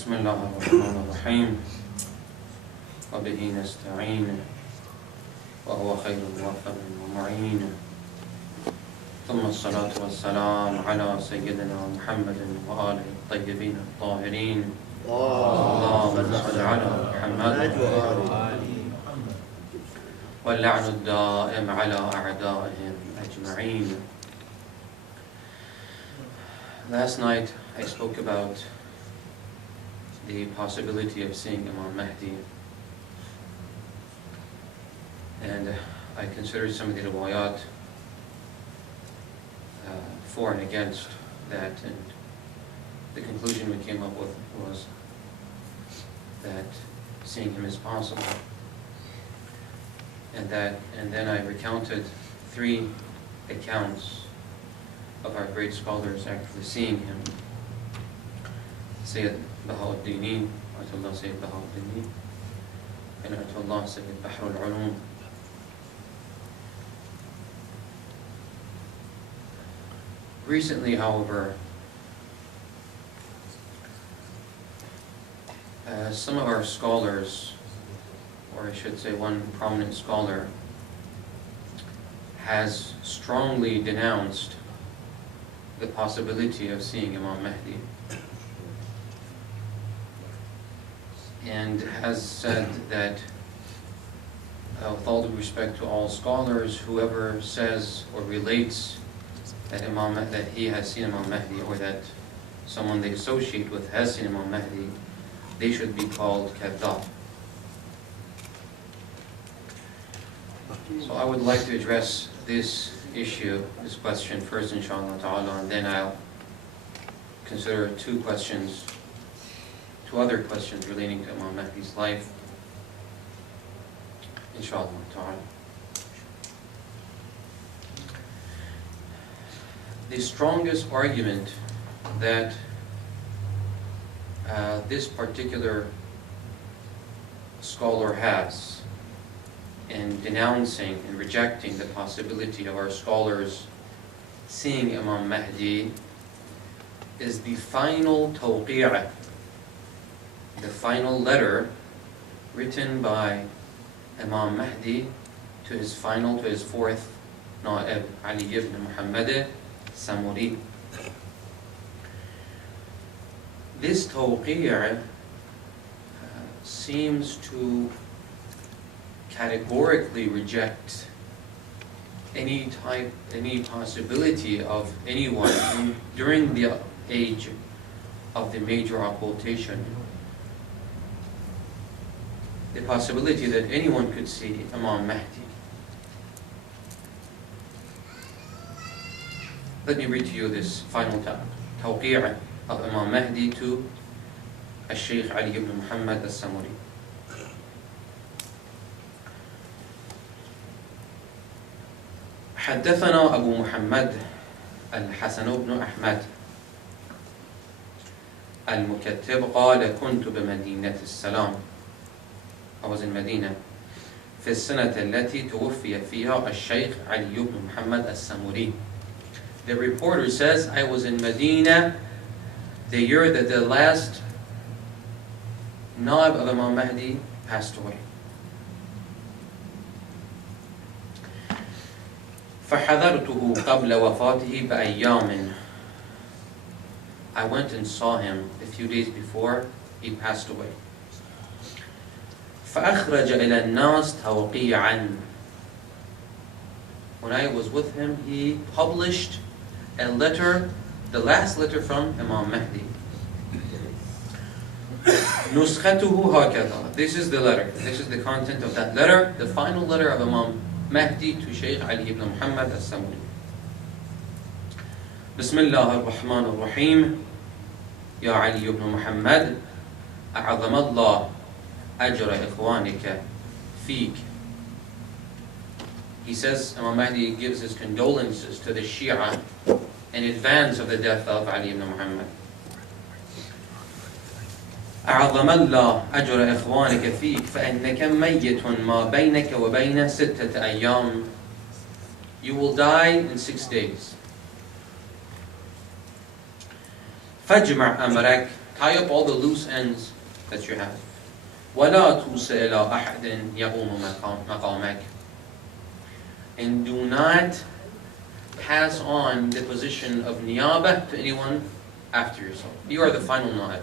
بسم الله الرحمن الرحيم وبه نستعين وهو خير موفق ومعين ثم الصلاة والسلام على سيدنا محمد وآله الطيبين الطاهرين اللهم صل على محمد واللعن الدائم على أعدائهم أجمعين. Last night I spoke about the possibility of seeing Imam Mahdi, and I considered some of the riwayat for and against that, and the conclusion we came up with was that seeing him is possible, and then I recounted 3 accounts of our great scholars actually seeing him. Sayyid Bahauddini, Ayatollah Sayyid Bahauddini, and Ayatollah Sayyid Bahrul Ulum. Recently, however, some of our scholars, or I should say one prominent scholar, has strongly denounced the possibility of seeing Imam Mahdi, and has said that with all due respect to all scholars, whoever says or relates that he has seen Imam Mahdi, or that someone they associate with has seen Imam Mahdi, they should be called kadhab. So I would like to address this issue, this question first, inshallah ta'ala, and then I'll consider 2 other questions relating to Imam Mahdi's life, inshallah ta'ala. The strongest argument that this particular scholar has in denouncing and rejecting the possibility of our scholars seeing Imam Mahdi is the final tawqi'ah, the final letter written by Imam Mahdi to his 4th Na'ib, Ali ibn Muhammad Samuri. This tawqi'ah seems to categorically reject any possibility of anyone during the age of the major occultation, the possibility that anyone could see Imam Mahdi. Let me read to you this final tawqi'ah of Imam Mahdi to Sheikh Ali ibn Muhammad al-Samuri. حدثنا أبو محمد الحسن بن أحمد المكتب قال كنت بمدينة السلام. I was in Medina في السنة التي توفي فيها الشيخ علي بن محمد الساموري. The reporter says, I was in Medina the year that the last Naib of Imam Mahdi passed away. فحضرته قبل وفاته بأيام. I went and saw him a few days before he passed away. فأخرج إلى الناس توقيعا. When I was with him, he published a letter, the last letter from Imam Mahdi. نسخته هكذا. This is the letter. This is the content of that letter, the final letter of Imam Mahdi to Sheikh Ali ibn Muhammad al-Samuri. بسم الله الرحمن الرحيم. يا علي ibn Muhammad, أعظم الله أجر إخوانك فيك. He says, Imam Mahdi gives his condolences to the Shia in advance of the death of Ali ibn Muhammad. أعظم الله أجر إخوانك فيك فإنك ميت ما بينك وبين 6 أيام. You will die in 6 days. فاجمع أمرك Tie up all the loose ends that you have. وَلَا تُوصِ إِلَىٰ أَحَدٍ يَقُومُ مَقَامَكَ. And do not pass on the position of niyabah to anyone after yourself. You are the final na'ib.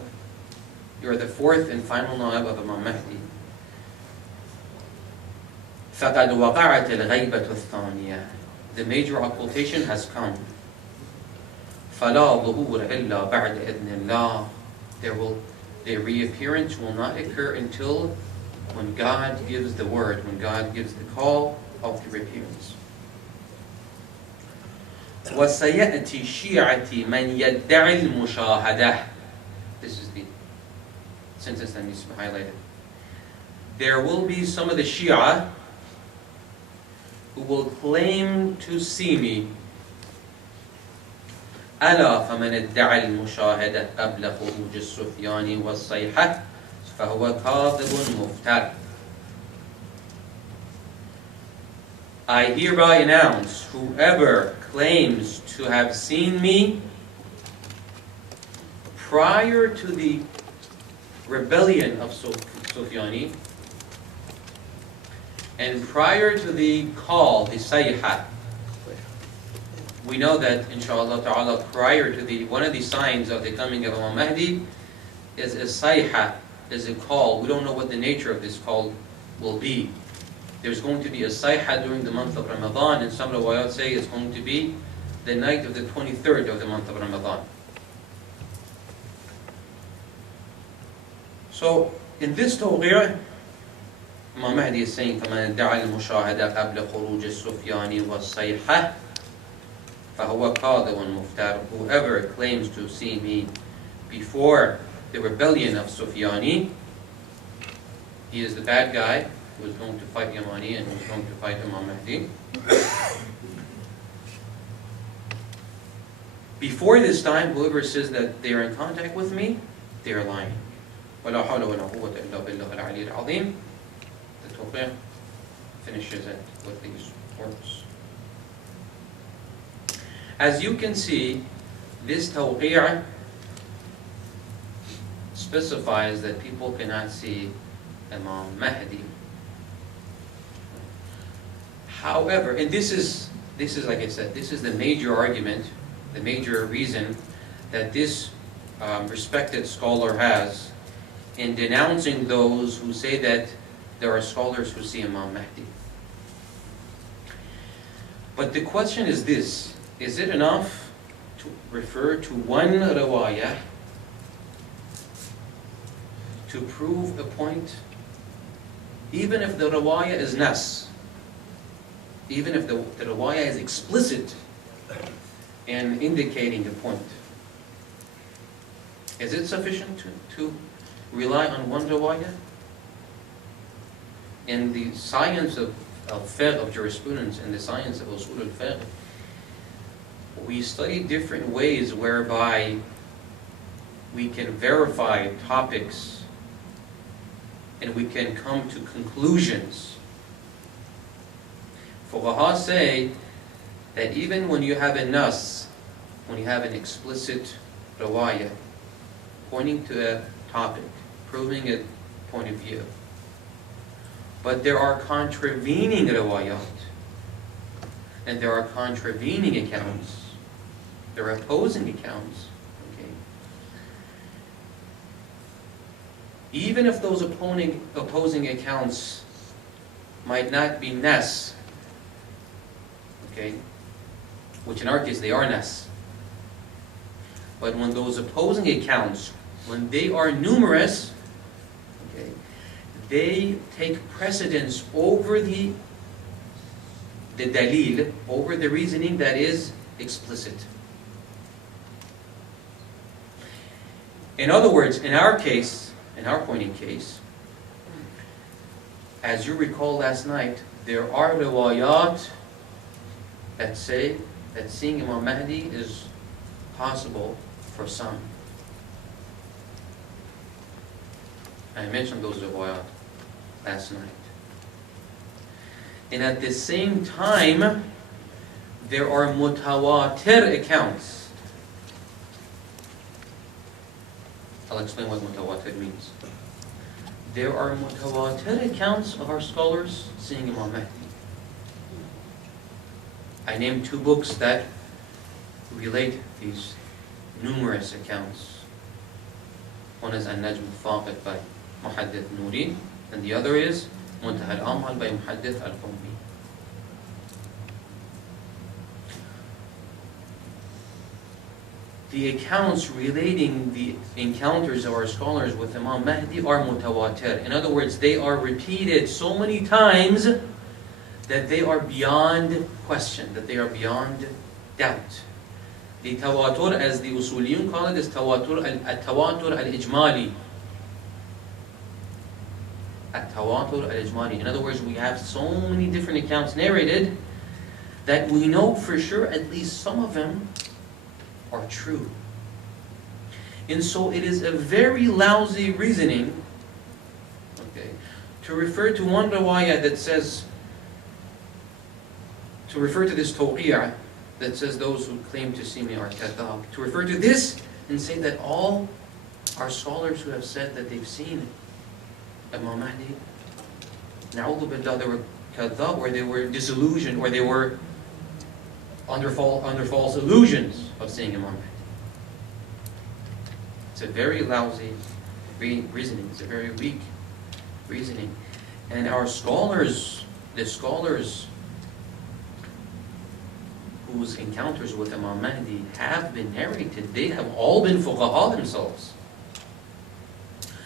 You are the fourth and final na'ib of Imam Mahdi. فَقَدْ وَقَعَتِ الْغَيْبَةُ الثَّانِيَةِ. The major occultation has come. فَلَا ظُهُورَ إِلَّا بَعْدَ إِذْنِ اللَّهِ. Their reappearance will not occur until when God gives the word, when God gives the call of the reappearance. وَسَيَأْتِي شِيعَةِ مَنْ يَدَّعِ الْمُشَاهَدَةِ. This is the sentence that needs to be highlighted. There will be some of the Shia who will claim to see me. ألا فمن ادعى المشاهدة قبل خروج السفيان والصيحة فهو كاذب مفتر. I hereby announce, whoever claims to have seen me prior to the rebellion of Sufyani and prior to the call, the sayha. We know that, inshallah ta'ala, prior to one of the signs of the coming of Imam Mahdi is a sayha, is a call. We don't know what the nature of this call will be. There's going to be a sayha during the month of Ramadan, and some riwayat say it's going to be the night of the 23rd of the month of Ramadan. So, in this tawqi', Imam Mahdi is saying, فَمَنْ ادَّعَى الْمُشَاهَدَةَ قَبْلَ خُرُوجِ السُّفْيَانِ وَالصَّيْحَةِ فَهُوَ كَاذِبٌ مُفْتَرٍ. Whoever claims to see me before the rebellion of Sufyani, he is the bad guy who is going to fight Yamani and who is going to fight Imam Mahdi. Before this time, whoever says that they are in contact with me, they are lying. وَلَا حَوْلَ وَلَا قُوَّةَ إِلَّا بِاللَّهِ الْعَلِيِّ الْعَظِيمِ. The tawqi' finishes it with these words. As you can see, this tawqi' specifies that people cannot see Imam Mahdi. However, and this is like I said, this is the major argument, the major reason that this respected scholar has in denouncing those who say that there are scholars who see Imam Mahdi. But the question is this: is it enough to refer to one riwayah to prove a point, even if the riwayah is nas, even if the riwayah is explicit in indicating a point? Is it sufficient to rely on one riwayah? In the science of fiqh, of jurisprudence, in the science of usul al-fiqh, we study different ways whereby we can verify topics and we can come to conclusions. Fuqaha say that even when you have a nas, when you have an explicit riwayah pointing to a topic, proving a point of view, but there are contravening riwayat, and there are contravening accounts, there are opposing accounts. Okay. Even if those opposing accounts might not be nas, okay, which in our case they are nas, but when those opposing accounts, when they are numerous, okay, they take precedence over the dalil, over the reasoning that is explicit. In other words, in our case, in our pointing case, as you recall last night, there are riwayat that say that seeing Imam Mahdi is possible for some. I mentioned those riwayat last night. And at the same time, there are mutawatir accounts. A I'll explain what mutawatir means. There are mutawatir accounts of our scholars seeing Imam Mahdi. I named 2 books that relate these numerous accounts. One is An-Najm al-Faqid by Muhaddith Nuri, and the other is Muntaha al-Amal by Muhaddith al-Qummi. The accounts relating the encounters of our scholars with Imam Mahdi are mutawatir. In other words, they are repeated so many times that they are beyond question, that they are beyond doubt. The tawatur, as the usuliyun call it, is tawatur al-ijmali. At-tawatur al-ijmali. In other words, we have so many different accounts narrated that we know for sure at least some of them are true. And so it is a very lousy reasoning, okay, to refer to one riwayah that says, to refer to this tawqiyah that says those who claim to see me are kadhab, to refer to this and say that all our scholars who have said that they've seen Imam Mahdi, na'udhu billah, they were kadhab, or they were disillusioned, or they were under false illusions of seeing Imam Mahdi. It's a very lousy reasoning. It's a very weak reasoning. And our scholars, the scholars whose encounters with Imam Mahdi have been narrated, they have all been fuqaha themselves.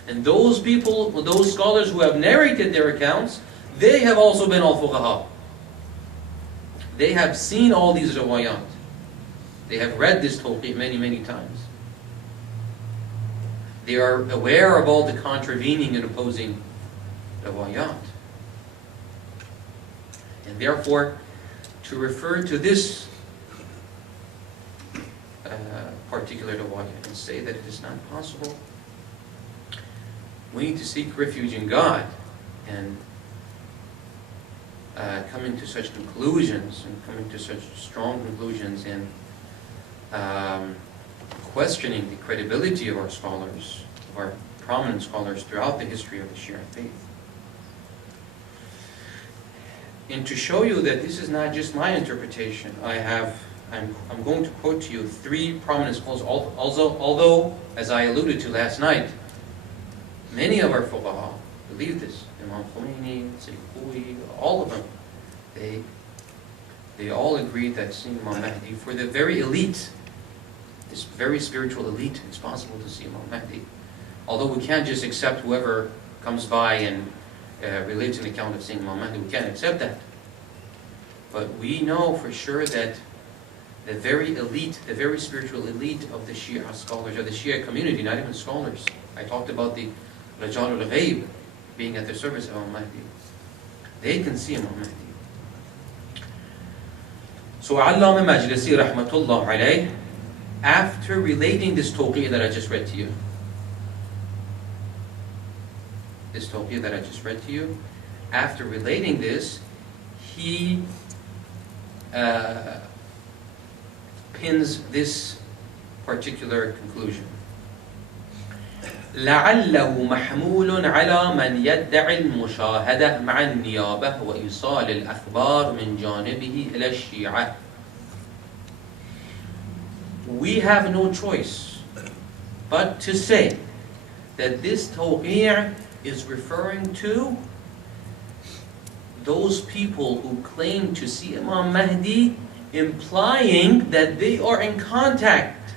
And those people, those scholars who have narrated their accounts, they have also been all fuqaha. They have seen all these riwayat. They have read this tawqi many, many times. They are aware of all the contravening and opposing riwayat. And therefore, to refer to this particular riwayat and say that it is not possible, we need to seek refuge in God and coming to such conclusions, and coming to such strong conclusions, and questioning the credibility of our scholars, of our prominent scholars throughout the history of the Shia faith. And to show you that this is not just my interpretation, I'm going to quote to you 3 prominent scholars, although, as I alluded to last night, many of our fuqaha believe this. Imam Khomeini, Sayyid, all of them, they all agreed that seeing Imam Mahdi, for the very elite, this very spiritual elite, it's possible to see Imam Mahdi. Although we can't just accept whoever comes by and relates an account of seeing Imam Mahdi, we can't accept that. But we know for sure that the very elite, the very spiritual elite of the Shia scholars, or the Shia community, not even scholars. I talked about the Rajal al-Ghaib being at the service of Imam Mahdi. They can see Imam Mahdi. So Allama Majlisi rahmatullah alayh, after relating this tawqi' that I just read to you, after relating this, he pins this particular conclusion. لعله محمول على من يدعي المشاهدة مع النيابة وإيصال الأخبار من جانبه إلى الشيعة. We have no choice but to say that this tawqi' is referring to those people who claim to see Imam Mahdi, implying that they are in contact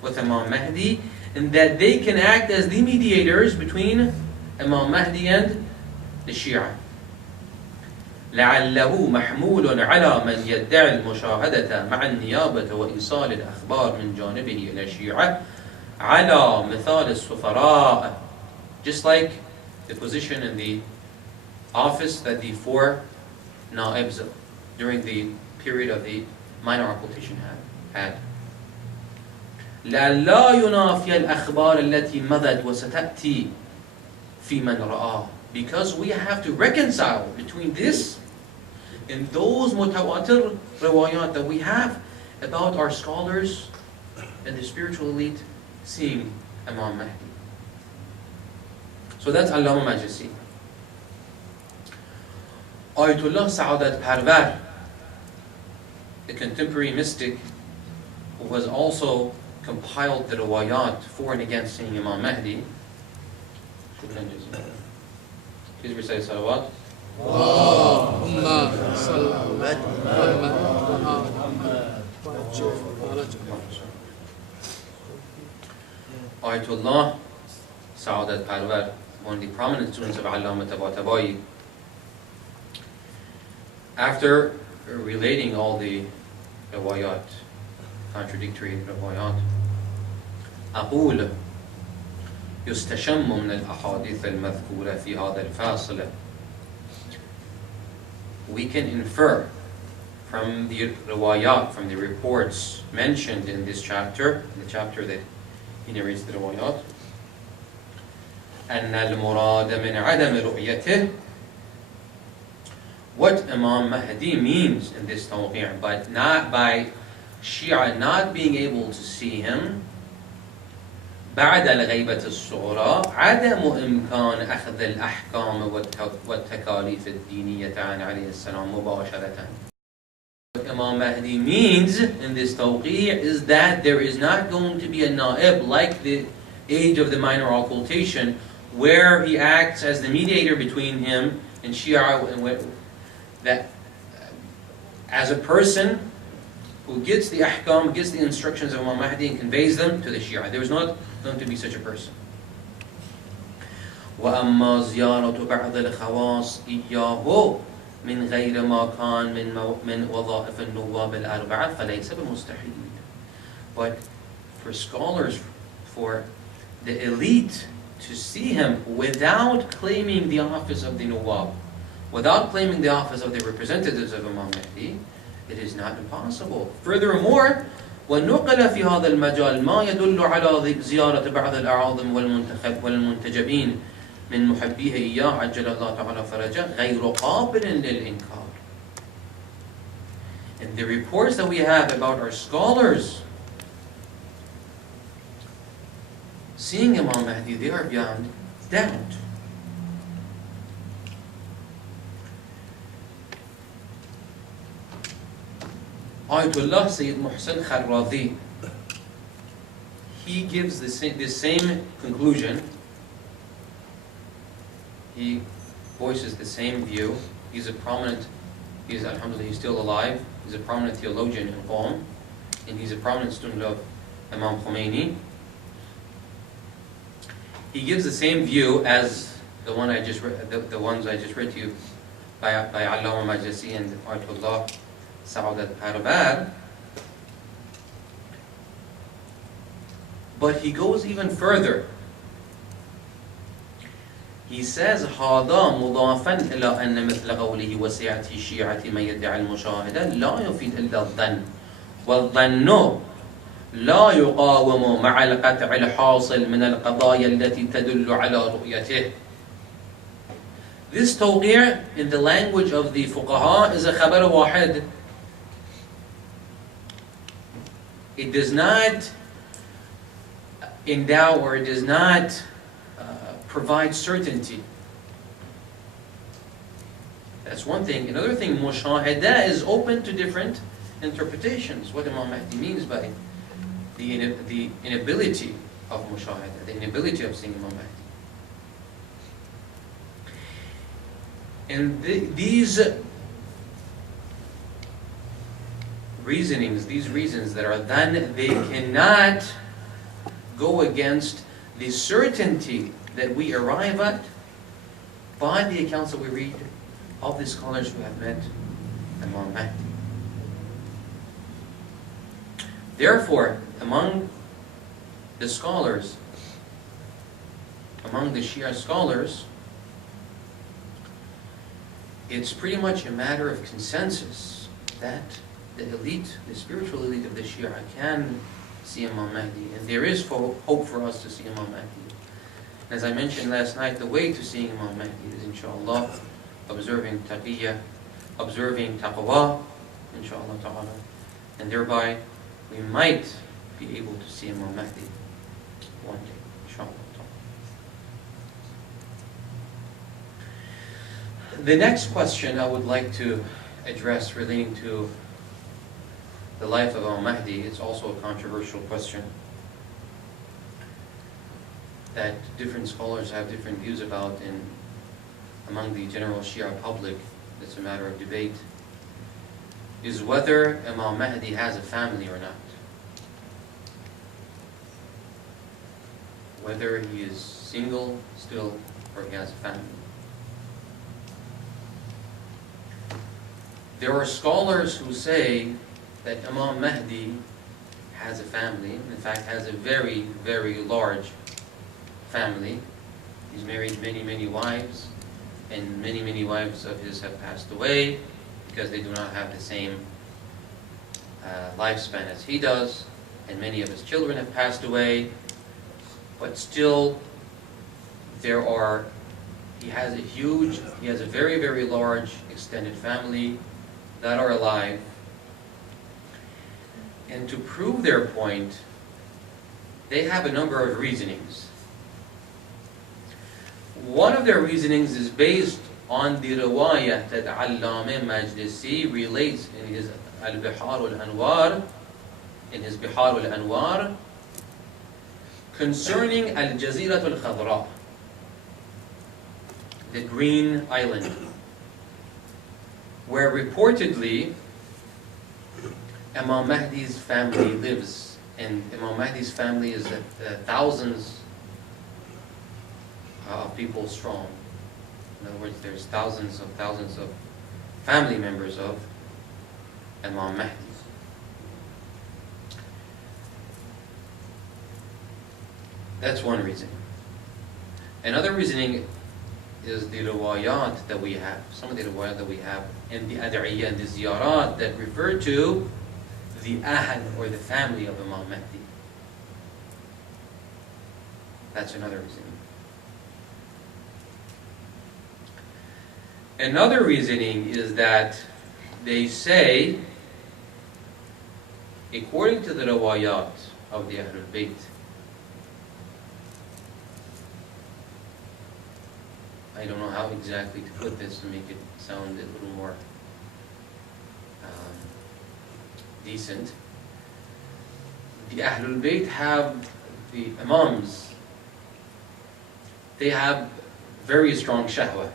with Imam Mahdi, and that they can act as the mediators between Imam Mahdi and the Shia. لعله محمول على من يدعي المشاهدة مع النيابة وإيصال الأخبار من جانبه إلى الشيعة على مثال السفراء. Just like the position in the office that the 4 naibs during the period of the minor occultation had. لا ينافي الأخبار التي مضت وستأتي في من رآه. Because we have to reconcile between this and those mutawatir riwayat that we have about our scholars and the spiritual elite seeing Imam Mahdi. So that's Allama Majlisi. Ayatollah Sa'adat Parvar, the contemporary mystic who has also compiled the riwayat for and against seeing Imam Mahdi. Please recite salawat. Ayatollah Sa'adat Parvar, one of the prominent students of Allama Tabatabai, after relating all the riwayat, contradictory riwayat, أقول يستشم من الأحاديث المذكورة في هذا الفاصل. We can infer from the riwayat, from the reports mentioned in this chapter, the chapter that he narrates the riwayat, أن المراد من عدم رؤيته, what Imam Mahdi means in this tawqi', but not by Shia not being able to see him, بعد الغيبة الصغرى عدم إمكان أخذ الأحكام والتكاليف الدينية عن عليه السلام مباشرة. What Imam Mahdi means in this tawqi' is that there is not going to be a na'ib like the age of the minor occultation, where he acts as the mediator between him and Shia, and that as a person who gets the ahkam, gets the instructions of Imam Mahdi and conveys them to the Shia. There is not going to be such a person. وَأَمَّا زِيَارَةُ بَعْضِ الْخَوَاصِ إِيَّاهُ مِنْ غَيْرِ مَا كَانَ مِنْ وَظَائِفِ النُّوَّابِ الْأَرْبَعَةِ فَلَيْسَ بِمُسْتَحِيلٍ. But for scholars, for the elite to see him without claiming the office of the Nuwab, without claiming the office of the representatives of Imam Mahdi, it is not impossible. Furthermore, وَنُقَلَ فِي هَذَا الْمَجَالِ مَا يَدُلُّ عَلَى زِيَارَةِ بَعْضِ الْأَعَاظِمِ وَالْمُنْتَجَبِينَ مِنْ مُحَبِّيهِ إِيَّاهُ عَجَّلَ اللَّهُ تَعَالَى فَرَجَهُ غَيْرُ قَابِلٍ لِلْإِنْكَارِ. And the reports that we have about our scholars seeing Imam Mahdi, they are beyond doubt. Ayatollah Sayyid Muhsin Kharrazi, he gives the same conclusion. He voices the same view. He's alhamdulillah, he's still alive. He's a prominent theologian in Qom, and he's a prominent student of Imam Khomeini. He gives the same view as the ones I just read to you by Allama Majlisi and Ayatollah Sa'adat Parvar. But he goes even further. He says, هذا مضافا إلى أن مثل قوله وسعة الشيعة من يدعي المشاهدة لا يفيد إلا الظن والظن لا يقاوم مع القطع الحاصل من القضايا التي تدل على رؤيته. This tawqi' in the language of the fuqaha is a khabar wahid. It does not endow, or it does not provide certainty. That's one thing. Another thing, mushahada is open to different interpretations. What Imam Mahdi means by the inability of mushahada, the inability of seeing Imam Mahdi. And these reasons that are done, they cannot go against the certainty that we arrive at by the accounts that we read of the scholars who have met Imam Mahdi. Therefore, among the scholars, among the Shia scholars, it's pretty much a matter of consensus that the elite, the spiritual elite of the Shia can see Imam Mahdi, and there is hope for us to see Imam Mahdi. And as I mentioned last night, the way to seeing Imam Mahdi is, inshallah, observing taqiyya, observing taqwa, inshallah ta'ala, and thereby we might be able to see Imam Mahdi one day, inshallah ta'ala. The next question I would like to address relating to the life of Al-Mahdi, it's also a controversial question that different scholars have different views about among the general Shia public. It's a matter of debate, is whether Imam Mahdi has a family or not. Whether he is single still or he has a family. There are scholars who say that Imam Mahdi has a family, in fact has a very, very large family. He's married many, many wives, and many, many wives of his have passed away because they do not have the same lifespan as he does, and many of his children have passed away, but still he has a very, very large extended family that are alive. And to prove their point, they have a number of reasonings. One of their reasonings is based on the riwayah that Allama Majlisi relates in his Al-Bihar al-Anwar, concerning Al-Jazirat al-Khadra, the Green Island, where reportedly Imam Mahdi's family lives, and Imam Mahdi's family is thousands of people strong. In other words, there's thousands of family members of Imam Mahdi. That's one reason. Another reasoning is the riwayat that we have, some of the riwayat that we have, and the ad'iyah and the ziyarat that refer to the ahl or the family of Imam Mahdi. That's another reasoning. Another reasoning is that they say, according to the riwayat of the Ahlul Bayt, I don't know how exactly to put this to make it sound a little more decent. The Ahlul Bayt have, the Imams, they have very strong shahwa.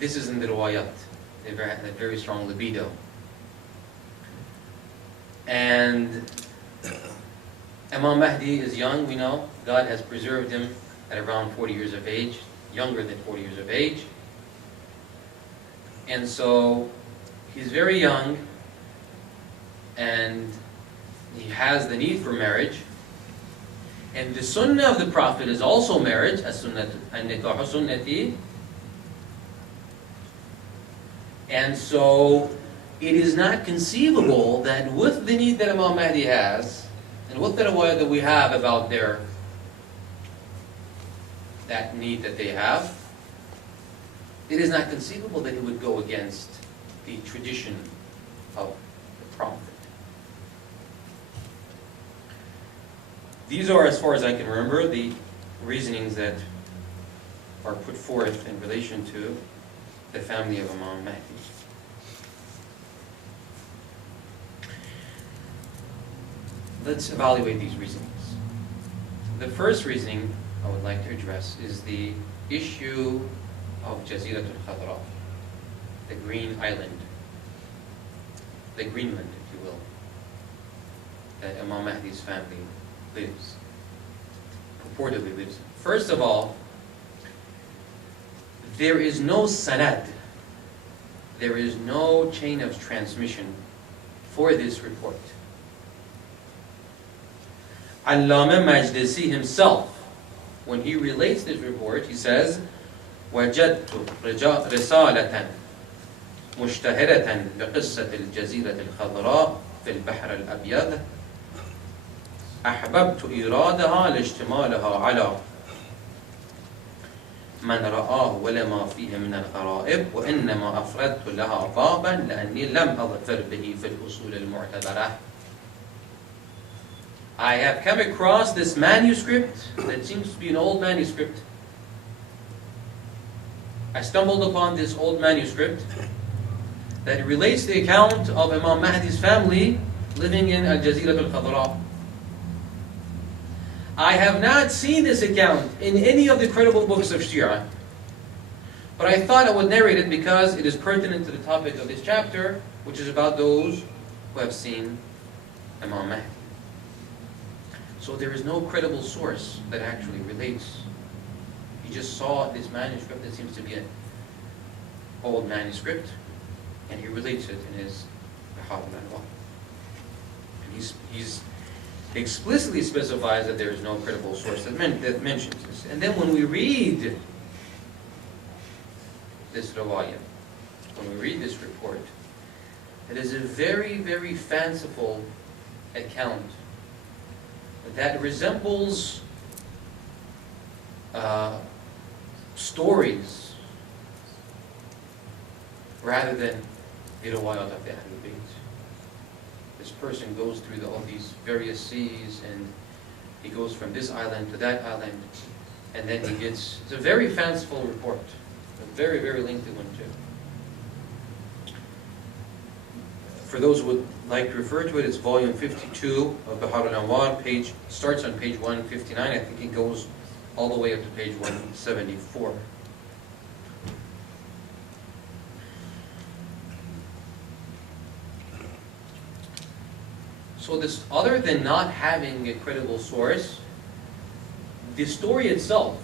This is in the riwayat. They have a very strong libido. And Imam Mahdi is young, we know. God has preserved him at around 40 years of age, younger than 40 years of age. And so he's very young, and he has the need for marriage. And the sunnah of the Prophet is also marriage, as-sunnah an-nikahu sunnati. And so it is not conceivable that with the need that Imam Mahdi has, and with the riwayah that we have about that need that they have, it is not conceivable that it would go against the tradition of the Prophet. These are, as far as I can remember, the reasonings that are put forth in relation to the family of Imam Mahdi. Let's evaluate these reasonings. The first reasoning I would like to address is the issue of Jazirat al-Khadra, the Green Island, the Greenland, if you will, that Imam Mahdi's family lives, purportedly lives in. First of all, there is no sanad, there is no chain of transmission for this report. Allama Majlisi himself, when he relates this report, he says, وجدت رسالة مشتهرة بقصة الجزيرة الخضراء في البحر الأبيض أحببت إيرادها لاشتمالها على من رآه ولما فيه من الغرائب وإنما أفردت لها بابا لأني لم أظفر به في الأصول المعتبرة. I have come across this manuscript that seems to be an old manuscript. I stumbled upon this old manuscript that relates the account of Imam Mahdi's family living in Al-Jazira al-Khadra. I have not seen this account in any of the credible books of Shia, but I thought I would narrate it because it is pertinent to the topic of this chapter, which is about those who have seen Imam Mahdi. So there is no credible source that actually relates. He just saw this manuscript that seems to be an old manuscript, and he relates it in his Muharram. And he's explicitly specifies that there is no credible source that mentions this. And then when we read this riwayah, when we read this report, it is a very, very fanciful account that resembles stories rather than the riwayat of the Ahlul Bayt. This person goes through all these various seas, and he goes from this island to that island, and then he gets, it's a very fanciful report, a very, very lengthy one too. For those who would like to refer to it, it's volume 52 of Bahar al-Anwar, starts on page 159, I think it goes all the way up to page 174. So this, other than not having a credible source, the story itself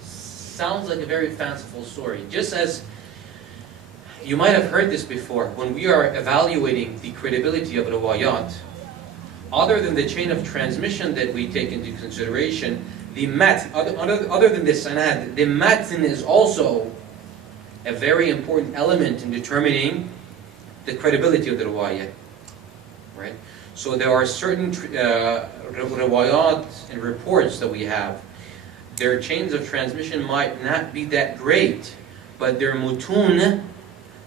sounds like a very fanciful story. Just as you might have heard this before, when we are evaluating the credibility of riwayat, other than the chain of transmission that we take into consideration, the matn, other than the sanad, the matn is also a very important element in determining the credibility of the riwayat. Right? So there are certain riwayat and reports that we have. Their chains of transmission might not be that great, but their mutun,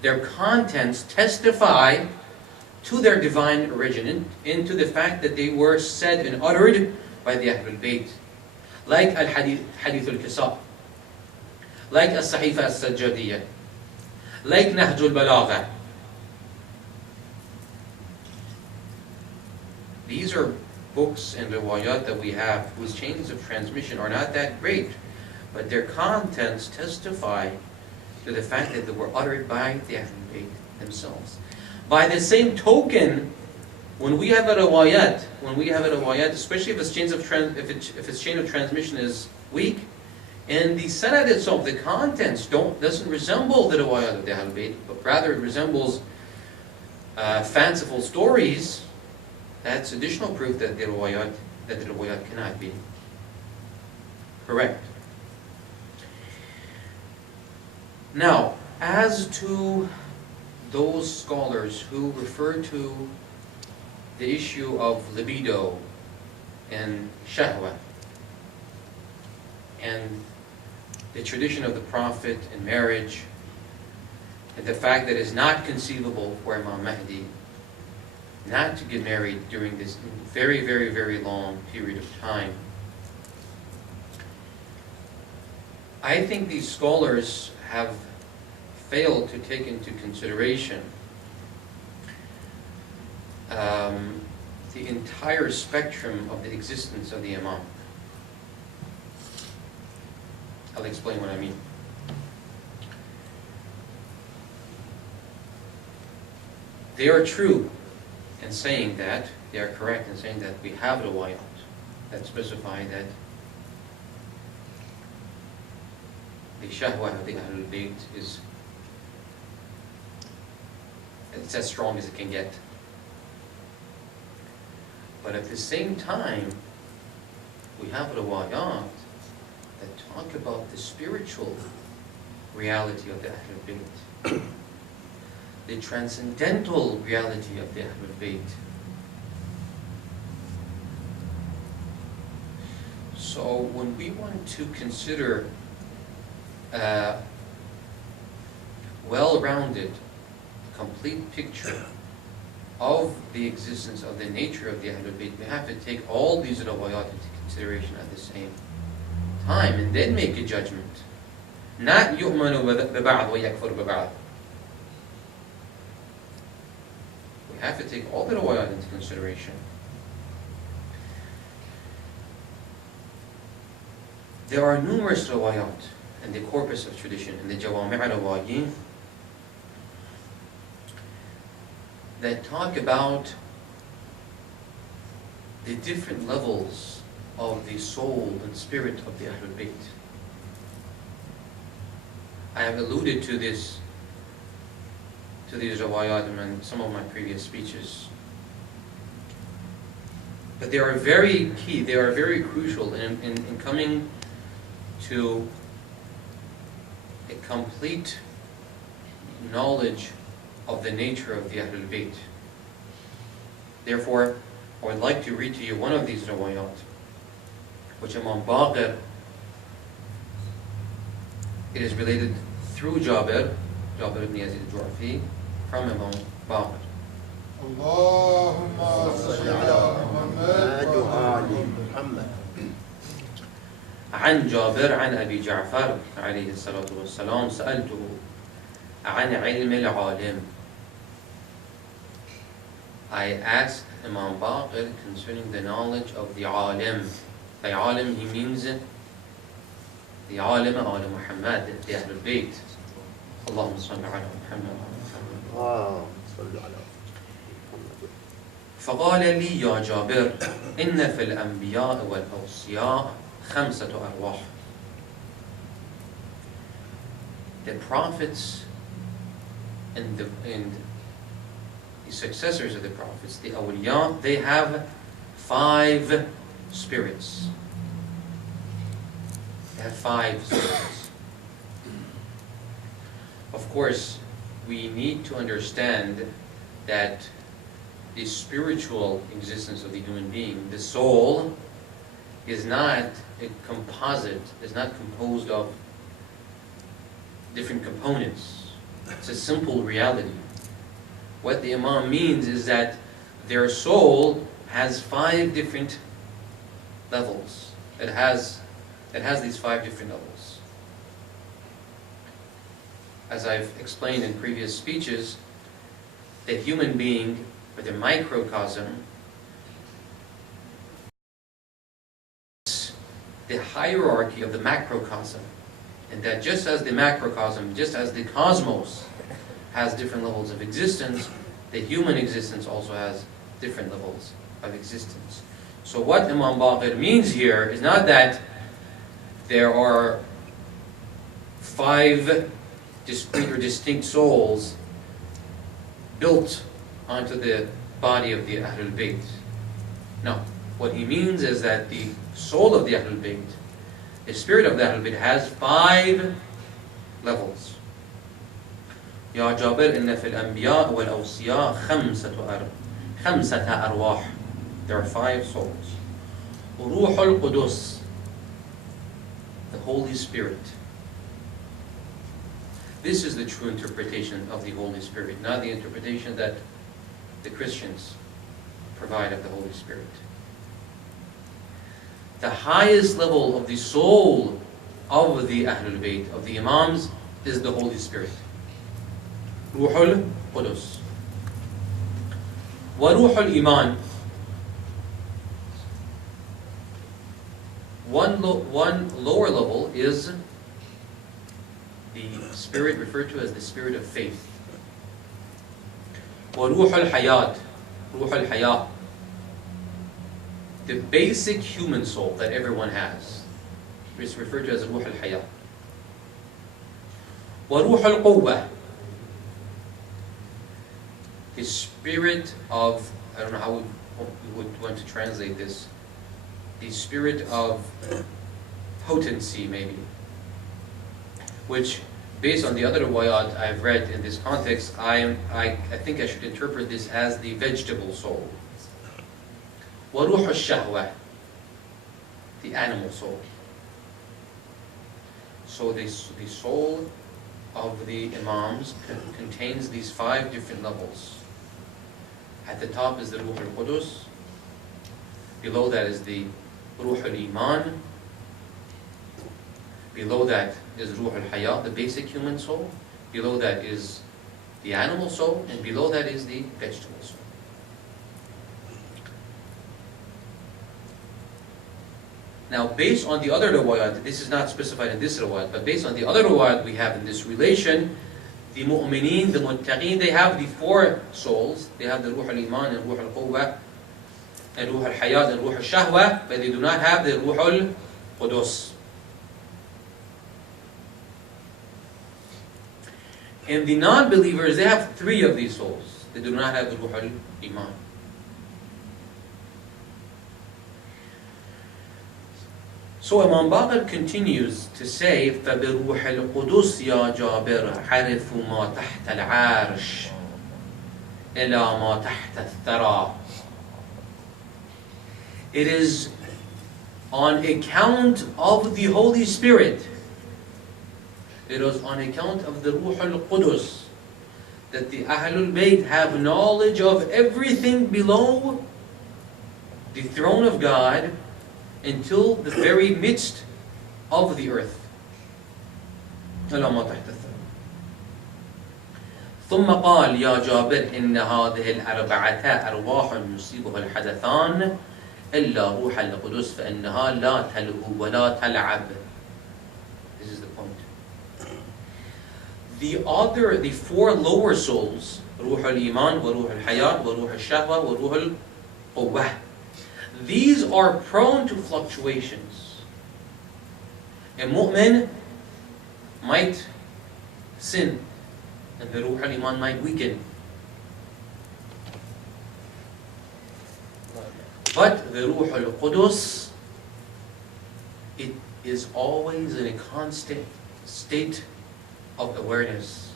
their contents testify to their divine origin, into the fact that they were said and uttered by the Ahlul Bayt. Like Al-Hadith al-Kisa, like As-Sahifa al-Sajjadiyya, like Nahj al-Balagha. These are books and riwayat that we have whose chains of transmission are not that great, but their contents testify to the fact that they were uttered by the Ahlul Bayt themselves. By the same token, when we have a riwayat, especially if its chain of transmission is weak, and the sanad itself, the contents doesn't resemble the riwayat of the Ahlul Bayt, but rather it resembles fanciful stories, that's additional proof that the riwayat cannot be correct. Now, as to those scholars who refer to the issue of libido and shahwa and the tradition of the Prophet in marriage and the fact that it is not conceivable for Imam Mahdi not to get married during this very, very, very long period of time, I think these scholars have failed to take into consideration the entire spectrum of the existence of the Imam. I'll explain what I mean. They are true in saying that, they are correct in saying that we have riwayat that specify that the shahwa of the Ahlul Bayt is, it's as strong as it can get. But at the same time, we have riwayat that talk about the spiritual reality of the Ahlul Bayt, the transcendental reality of the Ahlul Bayt. So when we want to consider a well-rounded, complete picture of the existence of the nature of the Ahlul Bayt, we have to take all these rawayat into consideration at the same time and then make a judgment. Not يؤمن ببعض ويكفر ببعض. We have to take all the rawayat into consideration. There are numerous rawayat in the corpus of tradition, in the Jawami' al-Rawayin, that talk about the different levels of the soul and spirit of the Ahlul Bayt. I have alluded to these rawayat in some of my previous speeches. But they are very key, they are very crucial in coming to a complete knowledge of the nature of the Ahlul Bayt. Therefore, I would like to read to you one of these rawayat, which Imam Baqir, it is related through Jabir ibn Yazid al-Ju'fi, from Imam Baqir. Allahumma salli ala Muhammad. عن جابر عن أبي جعفر عليه الصلاة والسلام سألته عن علم العالم. I asked Imam Baqir concerning the knowledge of the alim. By alim he means the alim al Muhammad, the Ahlul Bayt. Allahumma salli ala Muhammad. فقال لي يا جابر إن في الأنبياء والأوصياء خمسة أرواح. The prophets and the successors of the prophets, the awliya, they have 5 spirits. They have 5 spirits. Of course, we need to understand that the spiritual existence of the human being, the soul, is not a composite, is not composed of different components. It's a simple reality. What the Imam means is that their soul has 5 different levels. It has these 5 different levels. As I've explained in previous speeches, the human being, or the microcosm, the hierarchy of the macrocosm, and that just as the macrocosm, just as the cosmos has different levels of existence, the human existence also has different levels of existence. So what Imam Baqir means here is not that there are 5 discrete or distinct souls built onto the body of the Ahlul Bayt. No. What he means is that the soul of the Ahlul Bayt, the spirit of the Ahlul Bayt, has 5 levels. يا جابر إن في الأنبياء والأوصياء خمسة أرواح. There are 5 souls. روح القدس, the Holy Spirit. This is the true interpretation of the Holy Spirit, not the interpretation that the Christians provide of the Holy Spirit. The highest level of the soul of the Ahlul Bayt, of the Imams, is the Holy Spirit. Ruhul Qudus. Wa Ruhul Iman. One lower level is the spirit referred to as the spirit of faith. Wa Ruhul Hayat. Ruhul Hayat. The basic human soul that everyone has is referred to as Ruh al-Hayat. Wa Ruh al-Quwwah, the spirit of, I don't know how we would want to translate this, the spirit of potency maybe, which based on the other riwayat I've read in this context, I think I should interpret this as the vegetable soul. وَرُوحُ الشَّهْوَةِ, the animal soul. So the soul of the Imams contains these 5 different levels. At the top is the Ruh al-Qudus. Below that is the Ruh al-Iman. Below that is Ruh al-Hayat, the basic human soul. Below that is the animal soul. And below that is the vegetable soul. Now, based on the other riwayat, this is not specified in this riwayat, but based on the other riwayat we have in this relation, the mu'mineen, the muttaqeen, they have the four souls. They have the Ruh al-Iman and Ruh al-Quwwah and Ruh al-Hayat and Ruh al-Shahwa, but they do not have the Ruh al-Qudus. And the non-believers, they have three of these souls. They do not have the Ruh al-Iman. So Imam Baqir continues to say, فَبِرُوحِ الْقُدُسِ يَا جَابِرْ عَرِفُ مَا تَحْتَ الْعَارِشِ إِلَى مَا تَحْتَ الثَّرَى. It is on account of the Holy Spirit, it is on account of the Ruh al-Qudus that the Ahlul Bayt have knowledge of everything below the throne of God until the very midst of the earth. ثم قال يا جابر إن هذه الأربعة أرواح يصيبها الحدثان إلا روح القدس فإنها لا تلهو ولا تلعب. This is the point. The four lower souls, Ruh al-Iman, wa Ruh al-Hayat, wa Ruh al-Shahwa, wa Ruh al-Quwwah, these are prone to fluctuations. A mu'min might sin, and the Ruh al-Iman might weaken. But the Ruh al-Qudus, it is always in a constant state of awareness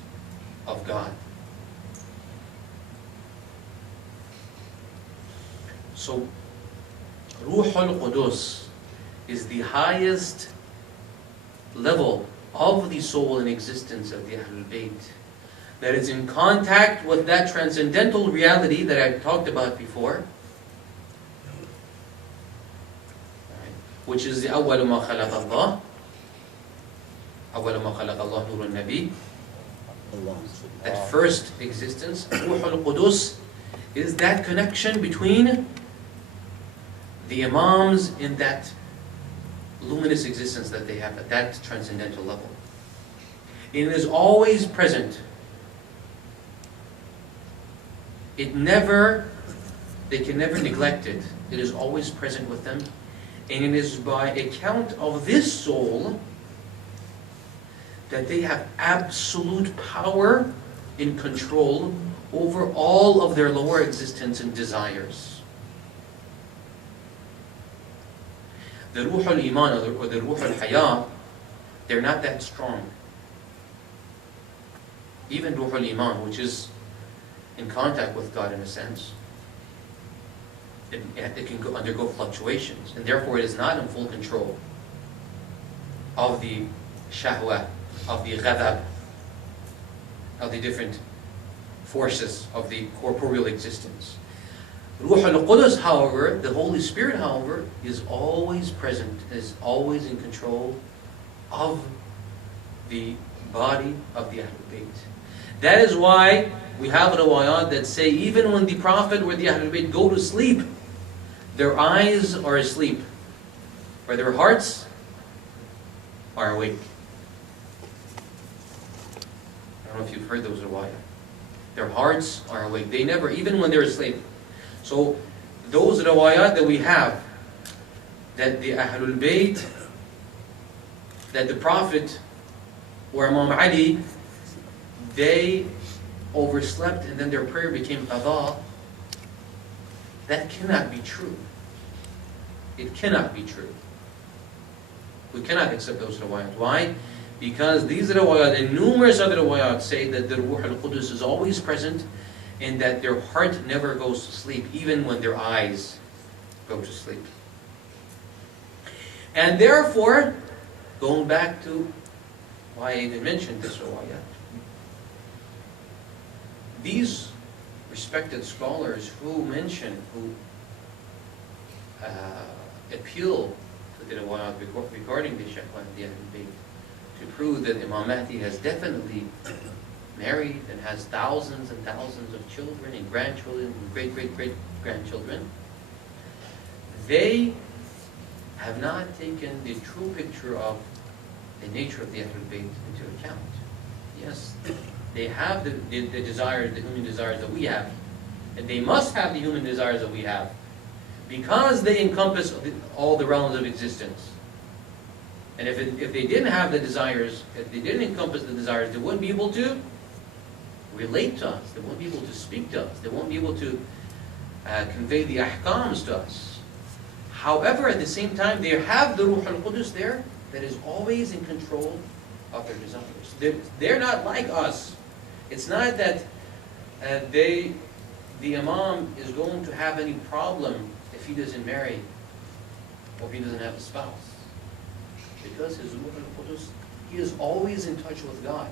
of God. So, Ruh al-Qudus is the highest level of the soul in existence of the Ahlul Bayt, that is in contact with that transcendental reality that I talked about before, which is the أول ما خلق الله, أول ما خلق الله نور النبي, that first existence. Ruh al-Qudus is that connection between the Imams in that luminous existence that they have at that transcendental level. It is always present. They can never neglect it. It is always present with them. And it is by account of this soul that they have absolute power and control over all of their lower existence and desires. The Ruh al-Iman or the Ruh al-Hayat, they're not that strong. Even Ruh al-Iman, which is in contact with God in a sense, it can undergo fluctuations, and therefore it is not in full control of the shahwa, of the ghadab, of the different forces of the corporeal existence. Ruh al-Qudus, however, the Holy Spirit, however, is always present, is always in control of the body of the Ahlul Bayt. That is why we have riwayat that say even when the Prophet or the Ahlul Bayt go to sleep, their eyes are asleep, or their hearts are awake. I don't know if you've heard those riwayat. Their hearts are awake. They never, even when they're asleep. So those riwayat that we have, that the Ahlul Bayt, that the Prophet or Imam Ali, they overslept and then their prayer became qada, that cannot be true. It cannot be true. We cannot accept those riwayat. Why? Because these riwayat and numerous other riwayat say that the Ruh al-Qudus is always present and that their heart never goes to sleep, even when their eyes go to sleep. And therefore, going back to why I even mentioned this riwayat, these respected scholars who mention, who appeal to the riwayat regarding the Sheikh Mahdi Ahlul Bayt to prove that Imam Mahdi has definitely married and has thousands and thousands of children and grandchildren and great-great-great-grandchildren. They have not taken the true picture of the nature of the Ahlul Bayt into account. Yes, they have the desires, the human desires that we have, and they must have the human desires that we have, because they encompass all the realms of existence. And if they didn't have the desires, if they didn't encompass the desires, they wouldn't be able to relate to us, they won't be able to speak to us, they won't be able to convey the ahkams to us. However, at the same time, they have the Ruh al-Qudus there that is always in control of their desires. They're not like us. It's not that the Imam is going to have any problem if he doesn't marry or if he doesn't have a spouse. Because his Ruh al-Qudus, he is always in touch with God.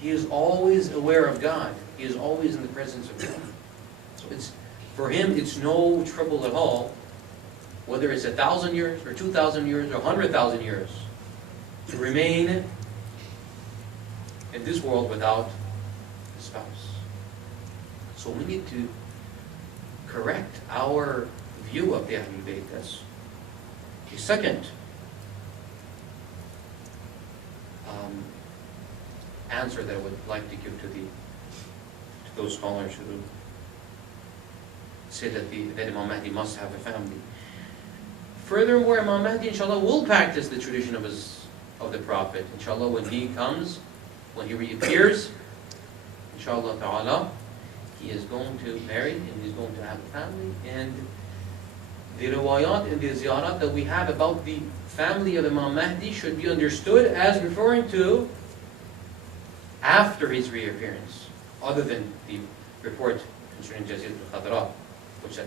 He is always aware of God. He is always in the presence of God. So for him, it's no trouble at all, whether it's 1,000 years or 2,000 years or 100,000 years, to remain in this world without a spouse. So we need to correct our view of the Ahlul Bayt. That's the second answer that I would like to give to those scholars who say that Imam Mahdi must have a family. Furthermore, Imam Mahdi, inshallah, will practice the tradition of the Prophet. Inshallah, when he comes, when he reappears, inshallah ta'ala, he is going to marry and he's going to have a family. And the riwayat and the ziyarat that we have about the family of Imam Mahdi should be understood as referring to after his reappearance, other than the report concerning Jazir al-Khadra, which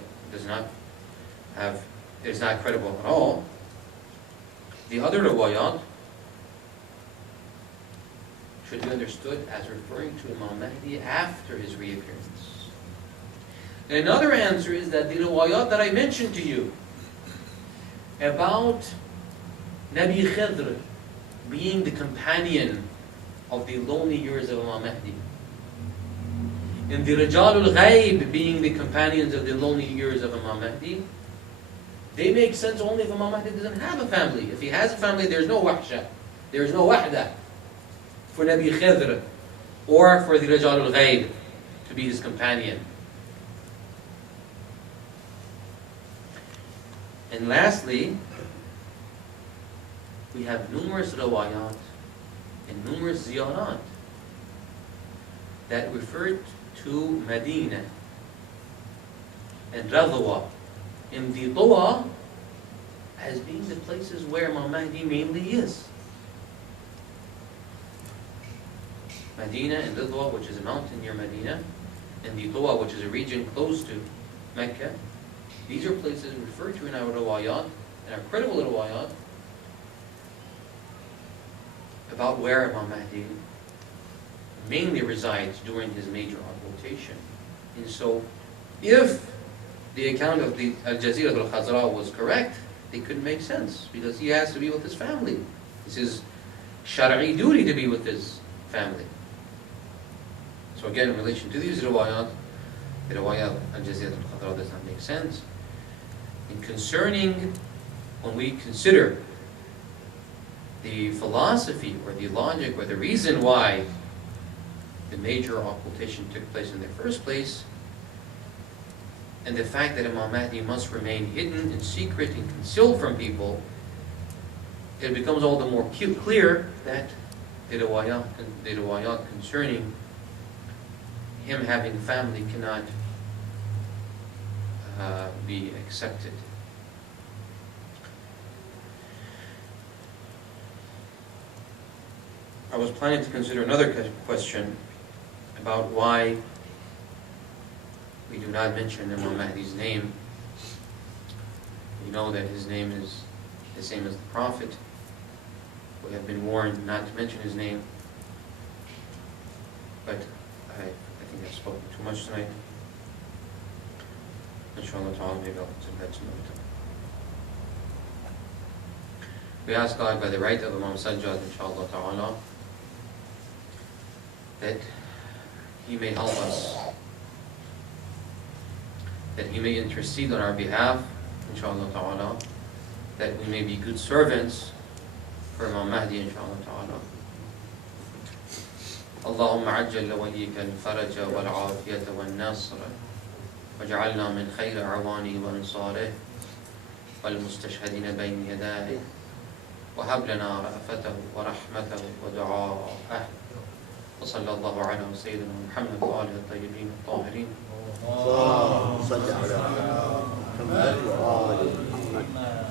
is not credible at all. The other riwayat should be understood as referring to Imam Mahdi after his reappearance. And another answer is that the riwayat that I mentioned to you about Nabi Khidr being the companion of the lonely years of Imam Mahdi, and the Rijal al-Ghaib being the companions of the lonely years of Imam Mahdi, they make sense only if Imam Mahdi doesn't have a family. If he has a family, there's no wahsha, there's no wahda for Nabi Khidr or for the Rijal al-Ghaib to be his companion. And lastly, we have numerous riwayat and numerous ziyarat that refer to Medina and Radwa and the Tuwa as being the places where Imam Mahdi mainly is. Medina and Radwa, which is a mountain near Medina, and the Tuwa, which is a region close to Mecca. These are places referred to in our riwayat, and our credible riwayat, about where Imam Mahdi mainly resides during his major occultation. And so, if the account of the Al-Jazira al-Khazra was correct, it couldn't make sense, because he has to be with his family. It's his shari'i duty to be with his family. So again, in relation to these riwayat, the riwayat Al-Jazira al-Khazra does not make sense. And concerning, when we consider the philosophy or the logic or the reason why the major occultation took place in the first place, and the fact that Imam Mahdi must remain hidden and secret and concealed from people, it becomes all the more clear that the riwayat concerning him having family cannot be accepted. I was planning to consider another question about why we do not mention Imam Mahdi's name. We know that his name is the same as the Prophet. We have been warned not to mention his name. But I think maybe I've spoken too much tonight. Inshallah ta'ala, maybe I'll consider that some other time. We ask God by the right of Imam Sajjad, inshallah ta'ala, that He may help us, that He may intercede on our behalf, inshallah ta'ala, that we may be good servants for Imam Mahdi, inshallah ta'ala. اللهم عجل وليك الفرج والعافية والنصر واجعلنا من خير أعوانه وأنصاره والمستشهدين بين يديه وهب لنا رأفته ورحمته ودعاءه وصلى الله على سيدنا محمد وآله الطيبين الطاهرين. اللهم صل على محمد وآل محمد.